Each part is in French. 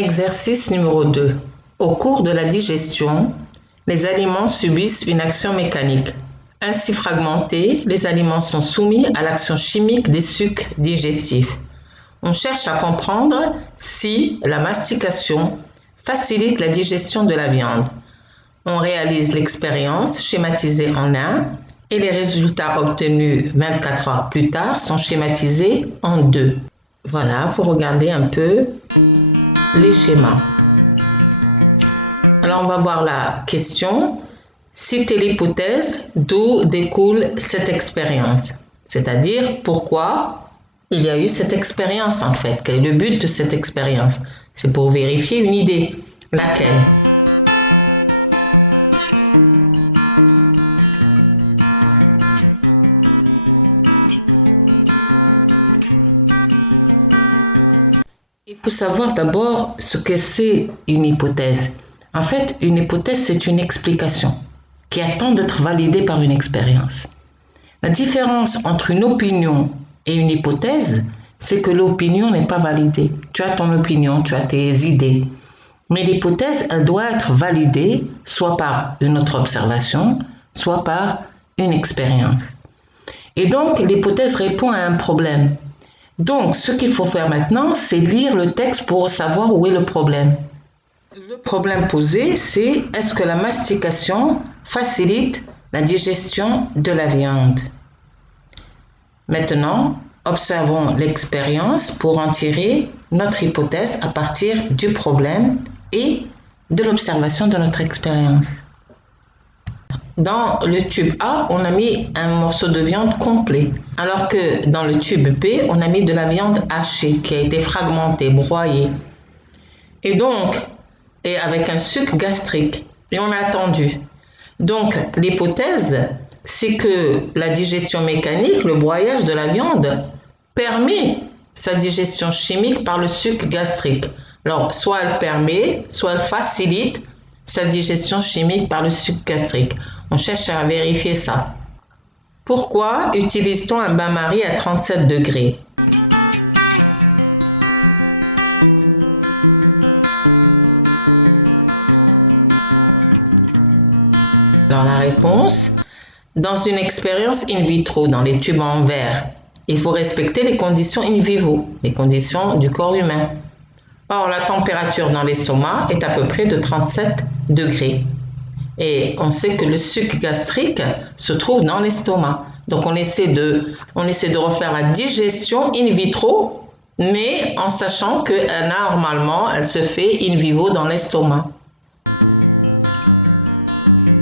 Exercice numéro 2. Au cours de la digestion, les aliments subissent une action mécanique. Ainsi fragmentés, les aliments sont soumis à l'action chimique des sucs digestifs. On cherche à comprendre si la mastication facilite la digestion de la viande. On réalise l'expérience schématisée en 1 et les résultats obtenus 24 heures plus tard sont schématisés en 2. Voilà, vous regardez un peu les schémas. Alors, on va voir la question. Citez l'hypothèse d'où découle cette expérience. C'est-à-dire, pourquoi il y a eu cette expérience en fait. Quel est le but de cette expérience? C'est pour vérifier une idée. Laquelle? Il faut savoir d'abord ce que c'est une hypothèse. En fait, une hypothèse, c'est une explication qui attend d'être validée par une expérience. La différence entre une opinion et une hypothèse, c'est que l'opinion n'est pas validée. Tu as ton opinion, tu as tes idées. Mais l'hypothèse, elle doit être validée soit par une autre observation, soit par une expérience. Et donc, l'hypothèse répond à un problème. Donc, ce qu'il faut faire maintenant, c'est lire le texte pour savoir où est le problème. Le problème posé, c'est est-ce que la mastication facilite la digestion de la viande? Maintenant, observons l'expérience pour en tirer notre hypothèse à partir du problème et de l'observation de notre expérience. Dans le tube A, on a mis un morceau de viande complet, alors que dans le tube B, on a mis de la viande hachée qui a été fragmentée, broyée. Et donc, avec un suc gastrique. Et on a attendu. Donc, l'hypothèse, c'est que la digestion mécanique, le broyage de la viande, permet sa digestion chimique par le suc gastrique. Alors, soit elle permet, soit elle facilite sa digestion chimique par le suc gastrique. On cherche à vérifier ça. Pourquoi utilise-t-on un bain-marie à 37 degrés? Alors la réponse, dans une expérience in vitro, dans les tubes en verre, il faut respecter les conditions in vivo, les conditions du corps humain. Or, la température dans l'estomac est à peu près de 37 degrés. Et on sait que le suc gastrique se trouve dans l'estomac. Donc, on essaie de refaire la digestion in vitro, mais en sachant que normalement, elle se fait in vivo dans l'estomac.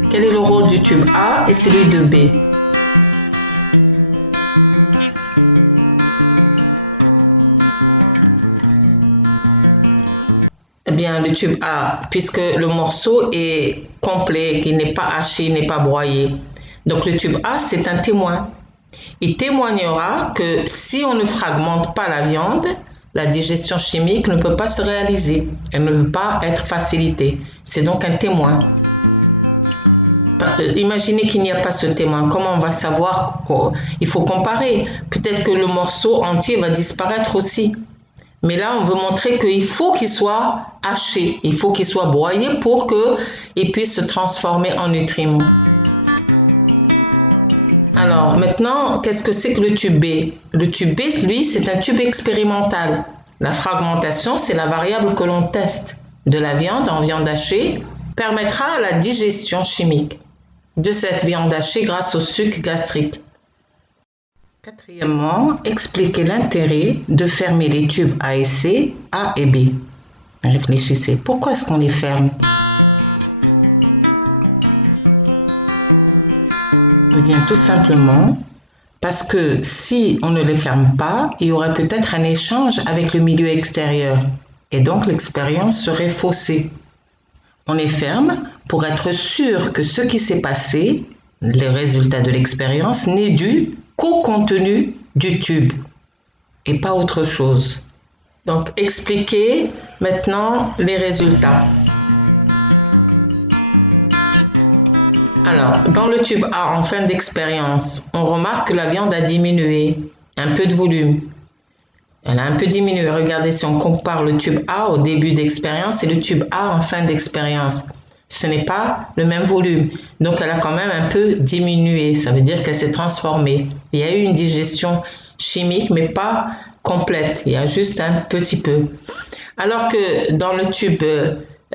Quel est le rôle du tube A et celui de B? Eh bien, le tube A, puisque le morceau est complet, qu'il n'est pas haché, n'est pas broyé. Donc, le tube A, c'est un témoin. Il témoignera que si on ne fragmente pas la viande, la digestion chimique ne peut pas se réaliser. Elle ne peut pas être facilitée. C'est donc un témoin. Imaginez qu'il n'y a pas ce témoin. Comment on va savoir? Il faut comparer. Peut-être que le morceau entier va disparaître aussi. Mais là, on veut montrer qu'il faut qu'il soit haché. Il faut qu'il soit broyé pour qu'il puisse se transformer en nutriments. Alors, maintenant, qu'est-ce que c'est que le tube B? Le tube B, lui, c'est un tube expérimental. La fragmentation, c'est la variable que l'on teste de la viande en viande hachée, permettra la digestion chimique de cette viande hachée grâce au suc gastrique. Quatrièmement, expliquez l'intérêt de fermer les tubes A et C, A et B. Réfléchissez, pourquoi est-ce qu'on les ferme? Eh bien, tout simplement parce que si on ne les ferme pas, il y aurait peut-être un échange avec le milieu extérieur et donc l'expérience serait faussée. On les ferme pour être sûr que ce qui s'est passé, le résultat de l'expérience, n'est dû qu'au contenu du tube et pas autre chose. Donc, expliquez maintenant les résultats. Alors, dans le tube A, en fin d'expérience, on remarque que la viande a diminué, un peu de volume. Elle a un peu diminué. Regardez, si on compare le tube A au début d'expérience et le tube A en fin d'expérience, ce n'est pas le même volume. Donc, elle a quand même un peu diminué. Ça veut dire qu'elle s'est transformée. Il y a eu une digestion chimique, mais pas complète. Il y a juste un petit peu. Alors que dans le tube,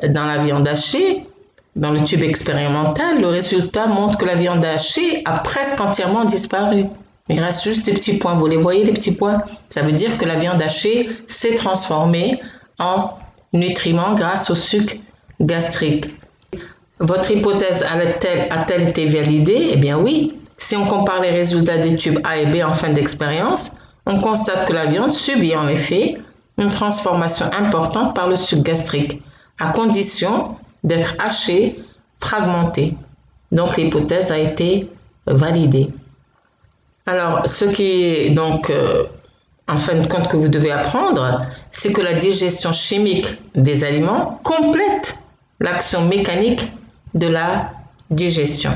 dans la viande hachée, dans le tube expérimental, le résultat montre que la viande hachée a presque entièrement disparu. Il reste juste des petits points. Vous les voyez, les petits points? Ça veut dire que la viande hachée s'est transformée en nutriments grâce au suc gastrique. Votre hypothèse a-t-elle été validée? Eh bien oui. Si on compare les résultats des tubes A et B en fin d'expérience, on constate que la viande subit en effet une transformation importante par le suc gastrique, à condition d'être hachée, fragmentée. Donc l'hypothèse a été validée. Alors, ce qui est donc, en fin de compte, que vous devez apprendre, c'est que la digestion chimique des aliments complète l'action mécanique de la digestion.